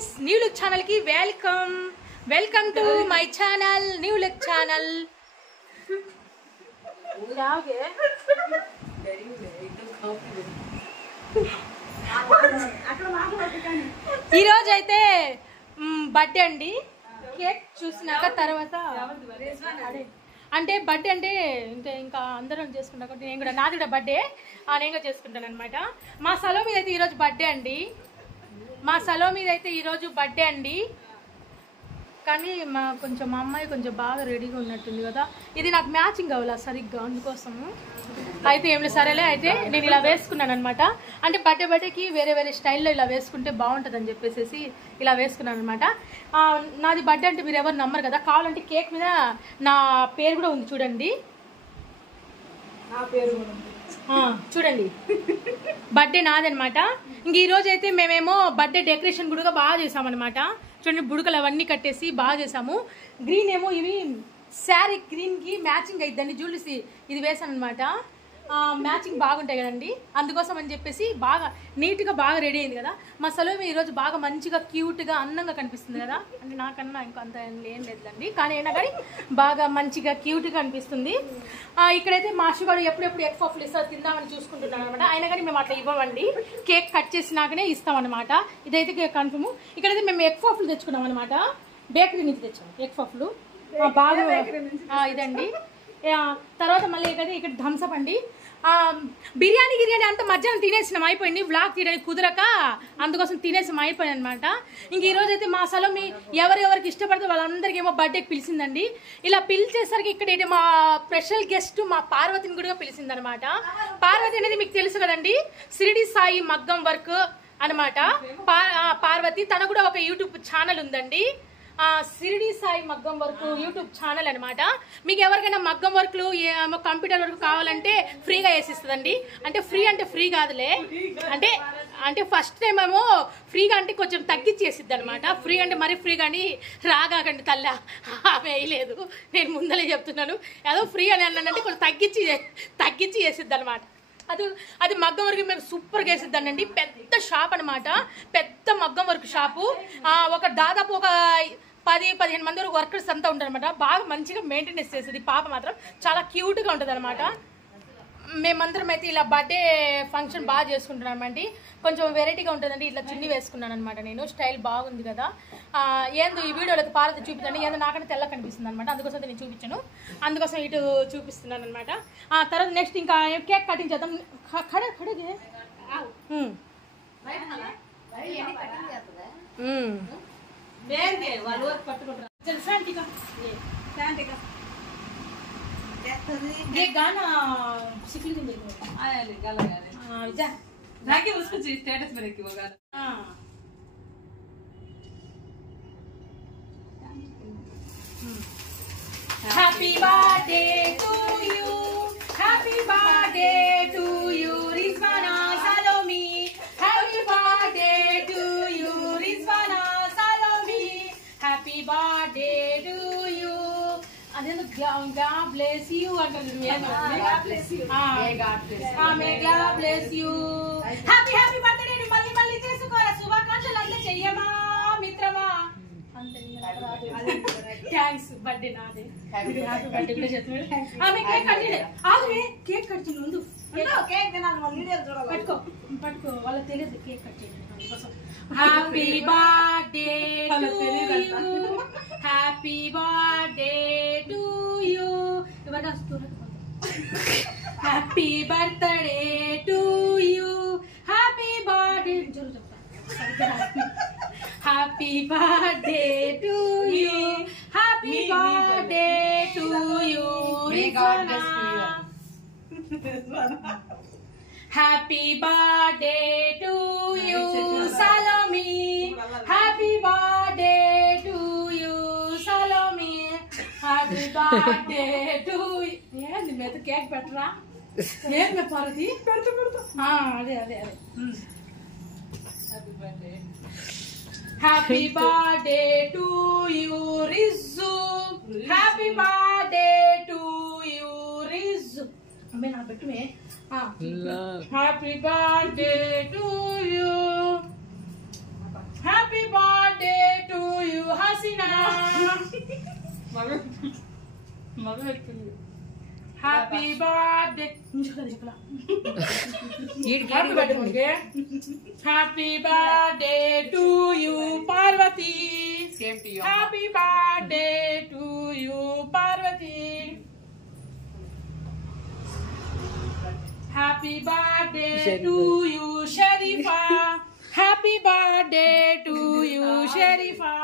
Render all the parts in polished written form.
Friends, new look channel కి welcome to my channel new look channel. ఈ రోజు అయితే బర్త్డే అండి. కేక్ చూసినాక తర్వాత అంటే బర్త్డే అంటే ఇంకా అందరం చేసుకుంటాం. నేను కూడా నాది కూడా బర్త్డే నేను చేసుకుంటాను అనమాట. మా సలోమి అయితే ఈరోజు బర్త్డే అండి. కానీ కొంచెం మా అమ్మాయి కొంచెం బాగా రెడీగా ఉన్నట్టుంది కదా. ఇది నాకు మ్యాచింగ్ అవ్వాలి సరిగ్గా, అందుకోసము అయితే ఏం లేదు. సరేలే అయితే నేను ఇలా వేసుకున్నాను అనమాట. అంటే బర్త్డేకి వేరే స్టైల్లో ఇలా వేసుకుంటే బాగుంటుంది అని చెప్పేసి ఇలా వేసుకున్నాను అనమాట. నాది బర్త్డే అంటే మీరు ఎవరు నమ్మరు కదా. కావాలంటే కేక్ మీద నా పేరు కూడా ఉంది చూడండి. నా పేరు కూడా ఉంది చూడండి. బర్త్డే నాదనమాట. ఇంక ఈరోజు అయితే మేమేమో బర్త్డే డెకరేషన్ కూడా బాగా చేసామన్నమాట. చూడండి, బుడకలు అవన్నీ కట్టేసి బాగా చేసాము. గ్రీన్ ఏమో ఇవి శారీ గ్రీన్కి మ్యాచింగ్ అయిద్దండి. జ్యువెలరీ ఇది వేసాను అనమాట. మ్యాచింగ్ బాగుంటాయి కదండి, అందుకోసం అని చెప్పేసి బాగా నీట్గా బాగా రెడీ అయింది కదా. మా సలోమి ఈరోజు బాగా మంచిగా క్యూట్గా అందంగా కనిపిస్తుంది కదా. అంటే నాకన్నా ఇంకో అంత ఏం లేదండి, కానీ అయినా కానీ బాగా మంచిగా క్యూట్గా అనిపిస్తుంది. ఇక్కడైతే మా అశ్వగాడు ఎప్పుడెప్పుడు ఎగ్ పఫ్లు ఇస్తారు తిందామని చూసుకుంటున్నాను అనమాట. అయినా కానీ మేము అట్లా ఇవ్వమండి, కేక్ కట్ చేసినాకనే ఇస్తామన్నమాట. ఇదైతే కన్ఫర్మ్. ఇక్కడైతే మేము ఎగ్ పఫ్లు తెచ్చుకున్నాం అనమాట. బేకరీ నుంచి తెచ్చాము ఎగ్ పఫ్లు బాగా. ఇదండి. తర్వాత మళ్ళీ ఇక్కడ థమ్స్అప్ అండి. బిర్యానీ అంతా మధ్యాహ్నం తినేసినాం, అయిపోయింది. వ్లాగ్ తీయడానికి కుదరక అందుకోసం తినేసాం, అయిపోయింది అనమాట. ఇంక ఈరోజు అయితే మా సలోమి ఎవరెవరికి ఇష్టపడితే వాళ్ళందరికీ ఏమో బర్త్డేకి పిలిచిందండి. ఇలా పిలిచేసరికి ఇక్కడ మా స్పెషల్ గెస్ట్ మా పార్వతిని కూడా పిలిచిందనమాట. పార్వతి అనేది మీకు తెలుసు కదండి, షిరిడి సాయి మగ్గం వర్క్ అనమాట. పార్వతి తన కూడా ఒక యూట్యూబ్ ఛానల్ ఉందండి, షిరిడి సాయి మగ్గం వర్క్ యూట్యూబ్ ఛానల్ అనమాట. మీకు ఎవరికైనా మగ్గం వర్క్లు కంప్యూటర్ వర్క్ కావాలంటే ఫ్రీగా వేసిస్తుందండి. అంటే ఫ్రీ కాదులే, అంటే ఫస్ట్ టైం ఏమో ఫ్రీగా అంటే కొంచెం తగ్గించి వేసిద్ది అనమాట. ఫ్రీ అంటే మరీ ఫ్రీ కానీ రాగాకండి తల్ల వేయలేదు, నేను ముందలే చెప్తున్నాను. ఏదో ఫ్రీ అని అన్నానంటే కొంచెం తగ్గించి వేసిద్ది అనమాట. అది మగ్గం వర్క్ మేము సూపర్గా వేసిద్దానండి. పెద్ద షాప్ అనమాట, పెద్ద మగ్గం వర్క్ షాపు. దాదాపు ఒక 10-15 మంది వరకు వర్కర్స్ అంతా ఉంటారు అనమాట. బాగా మంచిగా మెయింటెనెన్స్ చేసేది. పాప మాత్రం చాలా క్యూట్గా ఉంటుంది అనమాట. మేమందరం అయితే ఇలా బర్త్డే ఫంక్షన్ బాగా చేసుకుంటున్నామండి. కొంచెం వెరైటీగా ఉంటుందండి. ఇట్లా చున్నీ వేసుకున్నాను అనమాట నేను. స్టైల్ బాగుంది కదా. ఏందో ఈ వీడియోలో పార్వతి చూపించండి, ఏందో నాకన్నా తెల్ల కనిపిస్తుంది అనమాట. అందుకోసం నేను చూపించాను, అందుకోసం ఇటు చూపిస్తున్నాను అనమాట. తర్వాత నెక్స్ట్ ఇంకా కేక్ కటింగ్ చేద్దాం. ఖడగే ये गाना सीख ली तुम जाके उसको स्टेटस पे रखी वो गाना. Happy birthday to you, happy birthday to you Rizwana Salomi, happy birthday to you Rizwana Salomi, happy birthday to you. అదేందో God bless you అంటారు. God bless you. May God bless you. Happy birthday ని మళ్ళీ చేసుకోరా. శుభాకాంక్షలు అంతా చెయ్యమా మిత్రమా. థ్యాంక్స్. బర్త్డే నాదే. హ్యాపీ బర్త్డే కూడా చెప్తున్నాడు. కేక్ కట్ చేయండి. ఆగే కేక్ కట్ చేయండి ముందు. కేక్ తినాలి, మన వీడియోలు చూడాలి. పట్టుకో వాళ్ళకి తెలియదు కేక్ కట్ చేయండి. Happy birthday to you, happy birthday to you. Happy birthday to you, happy birthday. Happy birthday to you, happy birthday to you Rizwana. Happy birthday to you Salomi, happy birthday to you Salomi, happy birthday to. ఏంది మీద cake పెట్టరా? ఏం పార్వతి పెడతా. అదే happy birthday to you Riju, happy birthday to you Riju. అమ్మే నా పెట్టుమే. Happy birthday to you, happy birthday Hasina happy birthday happy birthday to you Parvathi happy birthday to you Parvathi happy birthday to you Sharifa happy birthday to you Sharifa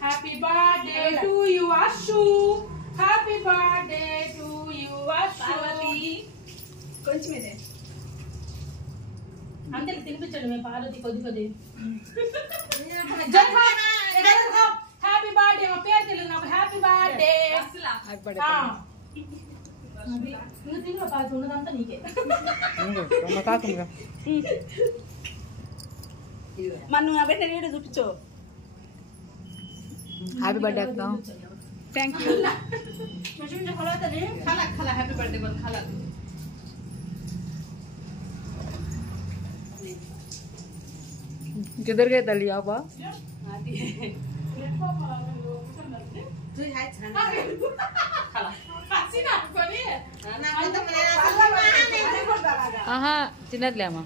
happy birthday to you Ashu happy birthday to you Ashu కొంచెం అంతే తినిపించండి మేము పార్వతి కొద్ది కొద్ది happy birthday మా పేరు తెలియదు నాకు happy birthday నువ్వు తిన్న పార్వతి ఉన్నదంతా నీకే మనం అవన్నీ నీడ చూపించు హ్యాపీ బర్త్డే అక్క థ్యాంక్ యూ ఖాలా ఖాలా హ్యాపీ బర్త్డే बोल ఖాలా किधर गए दली आप ఆహా తినట్లేమా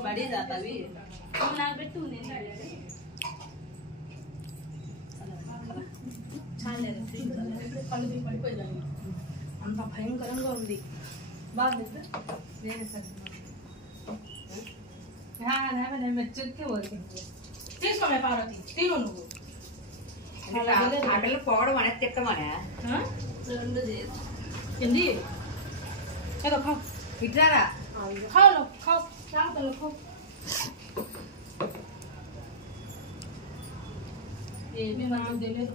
बड़ी जाता भी అంత భయంకరంగా ఉంది తీసుకోమే పార్వతి తీరు నువ్వు ఆటలు పోవడం అనేది తిట్టమనే ఏంది ఏదో ఖావ్ ఇట్లారా ఖావ్ లో ఖావ్ చాలు ఖావ్ ఏమీ నాకు తెలియదు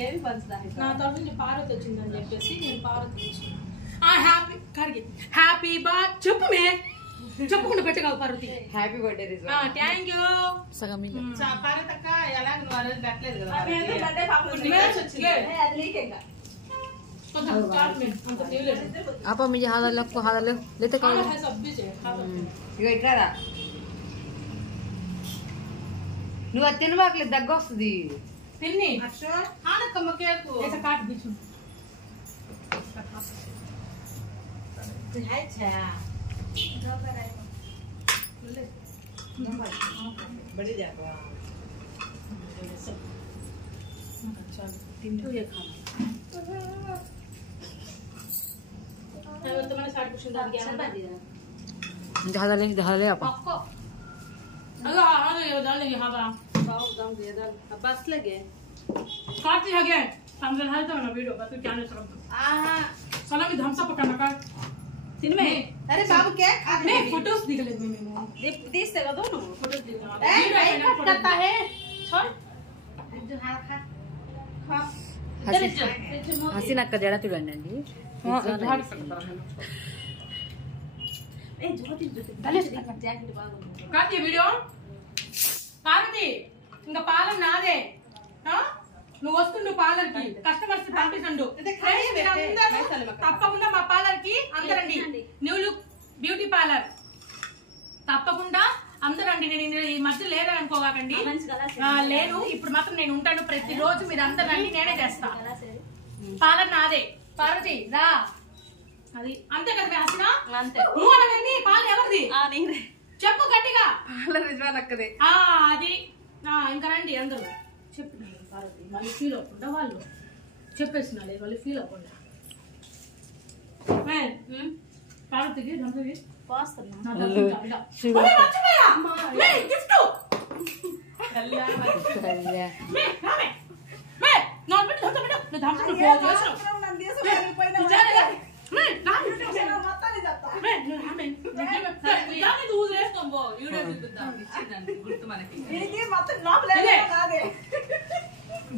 ఏమి పంచుదా నా తరఫు నుంచి పార్వతి వచ్చిందని చెప్పేసి నేను పార్వతి హ్యాపీ కడిగి హ్యాపీ బర్త్ చెప్పుమే చెప్పకుండా పెట్టగలవు Parvati happy birthday thank you సగం పార్వతక్క ఎలా నువ్వు అనేది పెట్టలేదు కదా అంత తెలియలేదు आप मुझे हाथ ले लेते खाना है सब भी है ఇక ఇట్లారా నువ్వు అది తినబాకలేదు దగ్గు వస్తుంది తిన్ని ఆనక్కమ్మ కేకు ऐसा काट बीच में बड़ी जाता तिंटू ये खाना मैं तो मैंने 60% डाल दिया जहाँ ले आप पक्को अगर हाँ ये डाल लेंगे हाँ बा बस लगे काटती है क्या समझ रहा है तो ना वीडियो बस क्या नहीं सब साला में धमसा पकड़ना का दिन में अरे बाबू क्या मैं फोटोज दिख ले मैं देख देगा दोनों फोटोज दिख रहा करता है छोड़ जो खा హసీనా అక్క జడ చూడండి అండి కాదు వీడియో పార్వతి ఇంకా పాలన నాదే నువ్వు వస్తుండు పార్లర్ కి కస్టమర్స్ పంపిస్తుండు తప్పకుండా మా పార్లర్ కి అందరండి న్యూ లుక్ బ్యూటీ పార్లర్ తప్పకుండా అందరండి నేను ఈ మధ్య లేదని అనుకోవాకండి లేను ఇప్పుడు మాత్రం నేను ఉంటాను ప్రతిరోజు మీరు అందరు రండి నేనే చేస్తా పాలన నాదే పార్వతి రా అది అంతే కదా హసీనా అంతే నువ్వు అనగండి పాలన ఎవరిది చెప్పు గట్టిగా అక్కదే అది ఇంకా రండి అందరూ చెప్పు పార్వతి మళ్ళీ ఫీల్ అవ్వకుండా వాళ్ళు చెప్పేస్తున్నా లేదు వాళ్ళు ఫీల్ అవ్వకుండా పార్వతికి రంగవి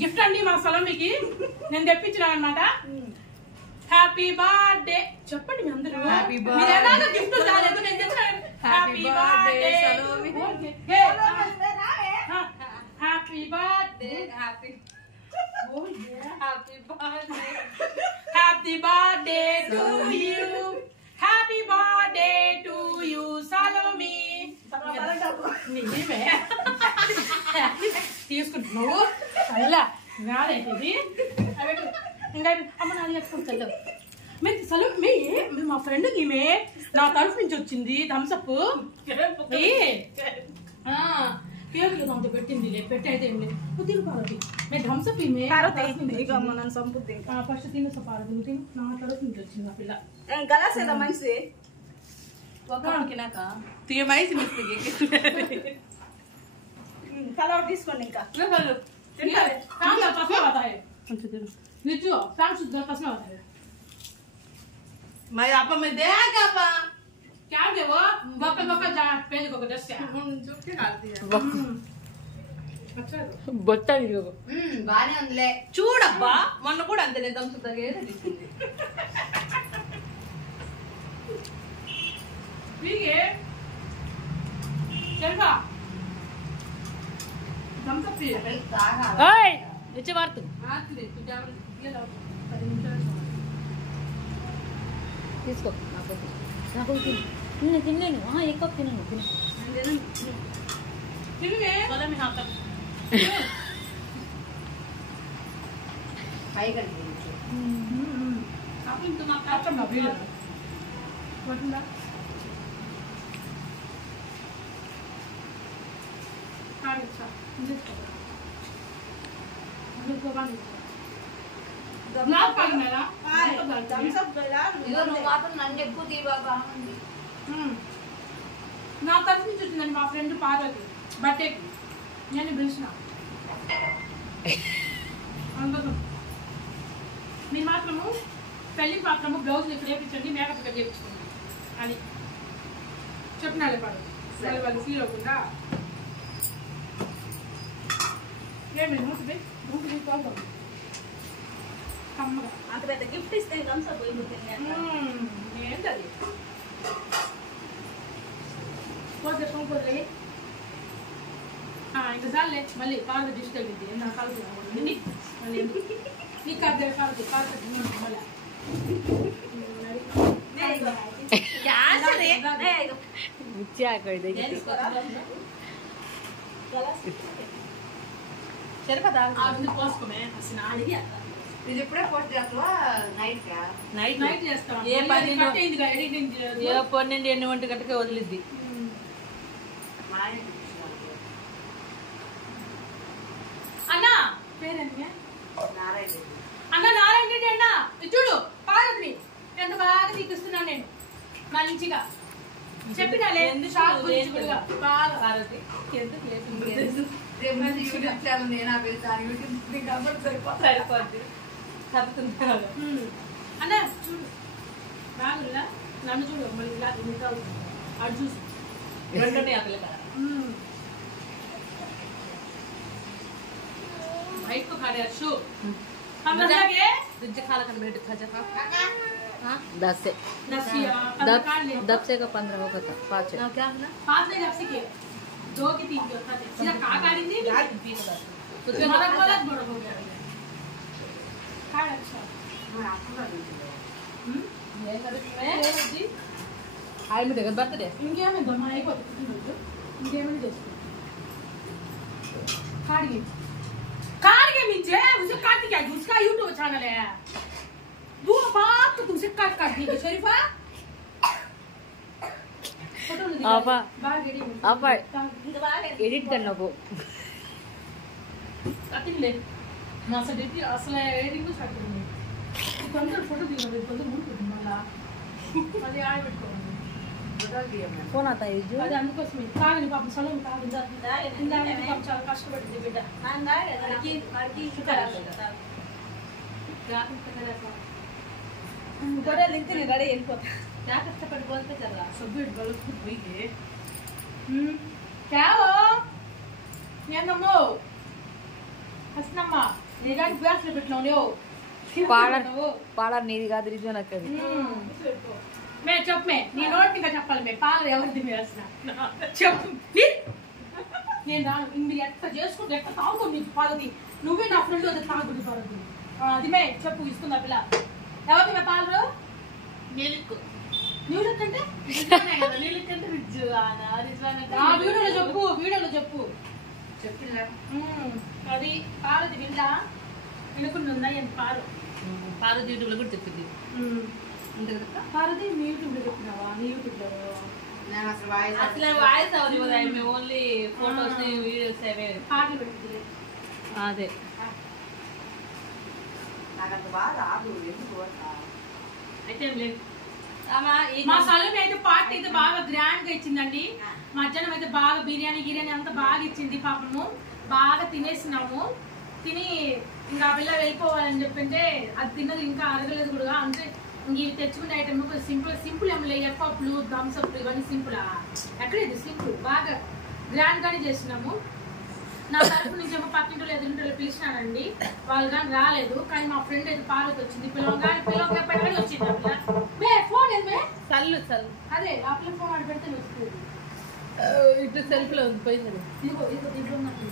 గిఫ్ట్ అండి మా సలోమికి నేను తెప్పించిన అనమాట హ్యాపీ బర్త్డే చెప్పండి మీ అందరూ హ్యాపీ బర్త్డే గిఫ్ట్ రాలేదు నేను తెచ్చిన happy birthday Salomi happy happy birthday to you, happy birthday to you Salomi. తీసుకుంటున్నావు అలా రాలేదు ఇంకా అమ్మ నాన్న చెప్పుకుంటా మేము సలోమి మేము మా ఫ్రెండ్ ఈమె నా తరఫు నుంచి వచ్చింది థమ్స్అప్ కేక్ దాంతో పెట్టింది పెట్టి అయితే ఏం లేదు నువ్వు తిను పార్వతి మేము థమ్స్అప్ ఈమె ఫస్ట్ తిను పార్వతి నువ్వు తిను నా తరఫు నుంచి వచ్చింది నా పిల్ల గలాస్ ఏదో మనిషి తీయమైసి కలర్ తీసుకోండి ఇంకా मैं आपा में दे क्या आपा क्या दे वो बकल बकल जा पहले को दस से जो के डाल दिया अच्छा బొట్టా బానే ఉందిలే చూడబ్బా మొన్న కూడా అంతే నేను థమ్స్ అప్ తీసుకుంది వీగే చెల్వా థమ్స్ అప్ ఓయ్ నిచ్చే వార్తు ఆత్లే తు జావర్ ये लो 10 నిమిషాలు తీసుకో నాకు తిను నేను తినలేను ఎక్కువ తినను తిను తినే కొల మీ హాత పైగా आप तुम आप ना भी वटना कार अच्छा जिसको को बांध ना पागना థమ్స్ అప్ ఇదో నువ్వు మాత్రం నన్ను ఎక్కువ తీ బాబా నా తరఫు నుంచి వచ్చిందండి మా ఫ్రెండ్ పార్వతి బర్త్డేకి నేను పిలిచిన అందుకు మీరు మాత్రము పెళ్ళికి మాత్రము బ్లౌజ్ ఇక్కడ వేయించండి మేకప్ ఇక్కడ చేయించుకోండి అని చెప్పినాడు పాడు వాళ్ళు ఫీల్ అవ్వకుండా ఏమి మూసి తీసుకోవాలి కమ్మగా అంత పెద్ద గిఫ్ట్ ఇస్తే థమ్స్ అప్ అయిపోతుంది ఏంటది పోతే పోతే ఇంకా చాలే మళ్ళీ కాలు డిస్ట్ అయింది నా కాలు మళ్ళీ నీ కాదు కాదు కాదు మళ్ళీ కోసుకోమే అసలు అడిగి ఇది ఇప్పుడే పోస్ట్ చేస్తావా నైట్ నైట్ చేస్తాం ఏ పని ఎడిటింగ్ ఏ 12 ఒంటి గంటకే వదిలిద్ది అన్నా పేరేంటి అన్న నారాయణ రెడ్డి అన్న చూడు పార్వతిని ఎంత బాగా తీపిస్తున్నాను నేను మంచిగా చెప్పినాలే షాప్ గురించి కూడా బాగా పార్వతి ఎందుకు లేదు యూట్యూబ్ ఛానల్ నేను పెడతాను యూట్యూబ్ కాబట్టి సరిపోతుంది అన్న చూడు బాగుందా నన్ను చూడు మళ్ళీ ఇలా ఇంకా అటు చూసు రెండునే ఆ పిల్ల కదా भाई को खा रहे शो हम लगे तुझे खाला कर बेटे खा जा हां 10 से 10 से का 15 होगा था 5 ना क्या है 5 नहीं रख सके 2 की 3 की होता है सीधा का गाड़ी नहीं यार तो तुम्हारा गलत बड़ा हो गया खा अच्छा मैं आपको कर दूंगी ये कर मैं जी आई में देखो बर्थडे इंडिया में दमाई को इंडिया में देख काट के नीचे उसे काट क्या उसका यूट्यूब चैनल है वो बात तो तुमसे काट दी शरीफा आपा आपा बाहर एडिट करना को कटिंग ले ना से डेटी असल एडिटिंग को स्टार्ट करनी కొంచెం ఫోటో దిగాలి కొంచెం ముందు మళ్ళా అది ఆడ పెట్టుకోండి फोन आता है जो అది అందుకోసమే తాగని పాపం సలం తాగిందా ఇందాక పాపం చాలా కష్టపడింది బిడ్డ నాందా అడిగి ఇంకోటే లింక్ ని రెడీ వెళ్ళిపోతా क्या कष्टपడి बोलते चल रहा सब बिट गलत खुद हुई है क्या हो ये नमो हसनम्मा निगान ग्लास ले बिटनो ले పాడ నీది కాదు రిజు నాకు అది मैं चुप में नी नोट का चप्पल में पाल ఎవరిది మేస్నా చెప్పు నీ నేను రా ఇంది ఎట్ట చేసుకుంటే ఎట్ట తాగుతూ నీకు పాలది నువ్వే నా ఫ్రెండ్ అది తాగుడు పడదు అదిమే చెప్పు ఇస్తుందా పిల్ల ఎవరికి మే పాలు మిల్క్ నీళ్ళకి అంటే నీళ్ళకి అంటే వీడియోలో చెప్పు చెప్పిల్లా అది పాలది విందా వినుకుంటుందా ఎంత పాలు పాలు యూట్యూబ్లో కూడా చెప్పింది అంతే కదా పాలది మీ యూట్యూబ్లో చెప్పినావా నీ యూట్యూబ్లో నేను అసలు వాయిస్ అసలు వాయిస్ అవర్ మేము ఓన్లీ ఫోటోస్ వీడియోస్ అవే పాటలు పెడుతుంది అదే నాకు అంత బాగా రాదు ఎందుకు అయితే ఏం లేదు మా సలూన్ అయితే పార్టీ అయితే బాగా గ్రాండ్ గా ఇచ్చిందండి మధ్యాహ్నం అయితే బాగా బిర్యానీ అంతా బాగా ఇచ్చింది పాపము బాగా తినేసినాము తిని ఇంకా ఆ పిల్ల వెళ్ళిపోవాలని చెప్పింటే అది తిన్నది ఇంకా అరగలేదు కూడా అంటే ఇంక ఇవి తెచ్చుకునే ఐటమ్ కొంచెం సింపుల్ ఏమి ఎఫ్అప్లు థమ్స్అప్లు ఇవన్నీ సింపులా ఎక్కడ ఇది సింపుల్ బాగా గ్రాండ్ గానే చేసినాము నా తరపు నుంచి ఏమో పక్కింటో ఎదురింటో పిలిచినానండి వాళ్ళు కానీ రాలేదు కానీ మా ఫ్రెండ్ అయితే పాలకు వచ్చింది పిల్లలు వచ్చింది ఆ పిల్ల మే ఫోన్ ఏమే చల్లు అదే ఆ పిల్ల ఫోన్ ఆడి పెడితే వస్తుంది ఇటు సెల్ఫ్ లో ఉంది పోయింది ఇదిగో దీంట్లో ఉన్నట్టు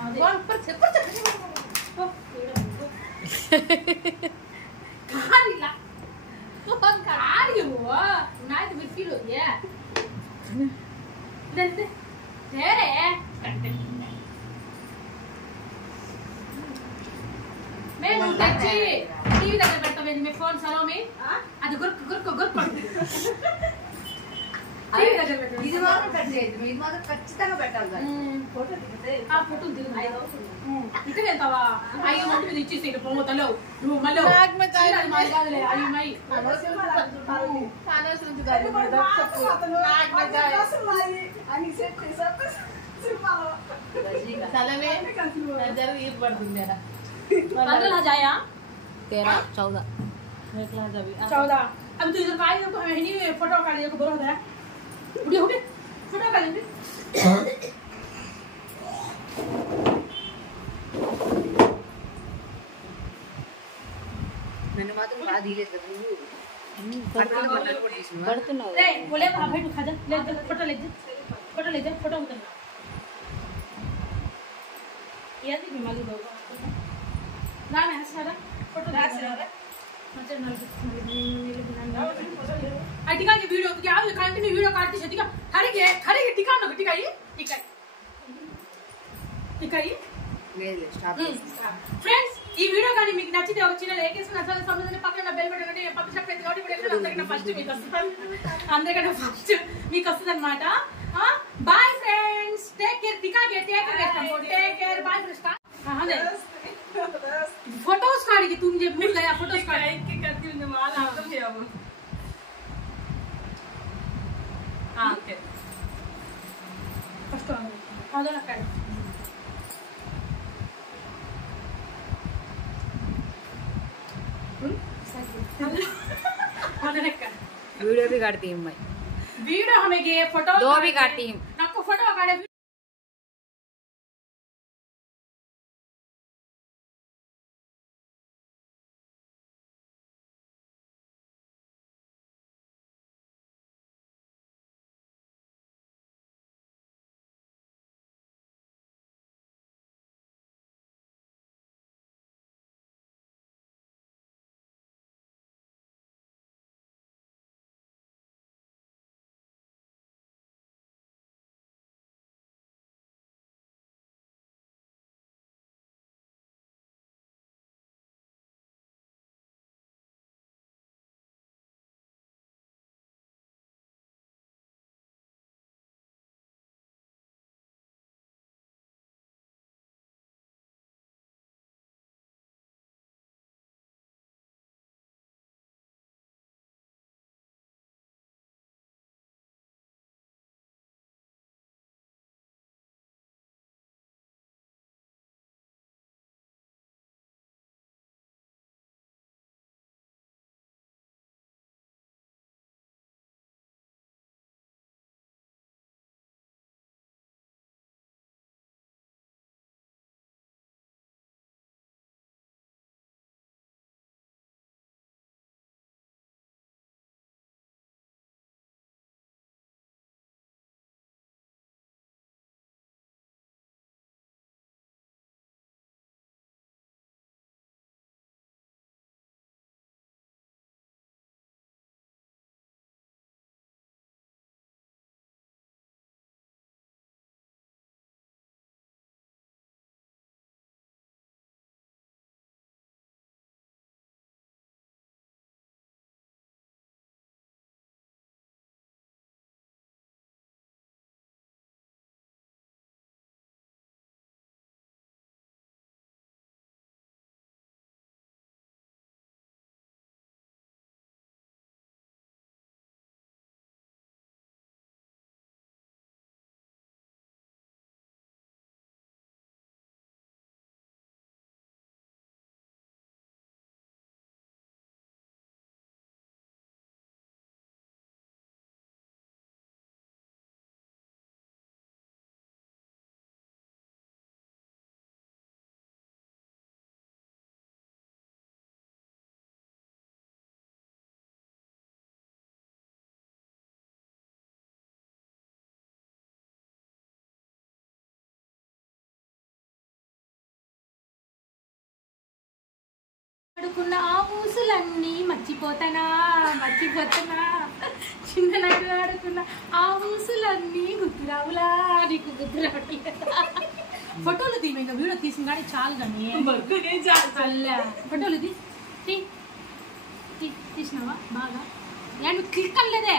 అదే కారిలా కారియో నాది మీరు ఫీల్ అవుతుందా సరే మేము తెచ్చి టీవీ దగ్గర పెడతాం మీ ఫోన్ సలోమి అది గుర్కు ఇది మాత్రం కట్ చేయదు ఇది మాత్రం ఖచ్చితంగా పెట్టాలి దాన్ని. ఫోటో దిగితే ఆ ఫోటో ఇటు వెళ్తావా అయ్యో మంటి మీద ఇచ్చేసి ఇక పోతాలో నువ్వు మళ్ళీ అయ్యి పడుతుంది जाया 14 14 अब तो इधर काली को हमें नहीं फोटो काली को बोल रहा है उड़ी उड़ी फोटो काली నన్ను మాత్రం బాగా తీయలేదు కదా నువ్వు పడుతున్నావు रे बोले आप बैठ खा जा ले फोटो ले जा फोटो उधर ये दी माली दो ना मैं हंसना फोटो ना अटिका की वीडियो तो क्या कंटिन्यू वीडियो काटती है टिका खड़े के टिका ना टिकाई లేదు స్టాప్ ఫ్రెండ్స్ ఈ వీడియో కానీ మీకు నచ్చితే ఒక చిన్న లైక్ వేసుకుని అసలు సంబంధించిన పక్కన బెల్ బటన్ అంటే పక్కన ప్రతి ఒక్కటి కూడా అందరికన్నా ఫస్ట్ మీకు వస్తుంది అందరికన్నా ఫస్ట్ మీకు వస్తుంది అనమాట బాయ్ ఫ్రెండ్స్ టేక్ కేర్ टिका के take care bye friends photos काढ़ी तुम जे भूल गया फोटोज काढ़ी के करती हूं माल आपको ले आओ हां ओके फर्स्ट आदोला काढ़ी वीडियो भी काटती हूं मैं वीडियो हमें फोटो दो भी काटती हूं आपको फोटो काढ़े ఆడుకున్న ఆ ఊసులన్నీ మర్చిపోతానా చిన్ననాడు ఆడుకున్న ఆ ఊసులన్నీ గుర్తురావులా నీకు గుర్తురావట్లేదా ఫోటోలు తీ ఇంకా వీడియో తీసిన కానీ చాలు కానీ ఫోటోలు తీసినావా బాగా క్లిక్ అనలేదే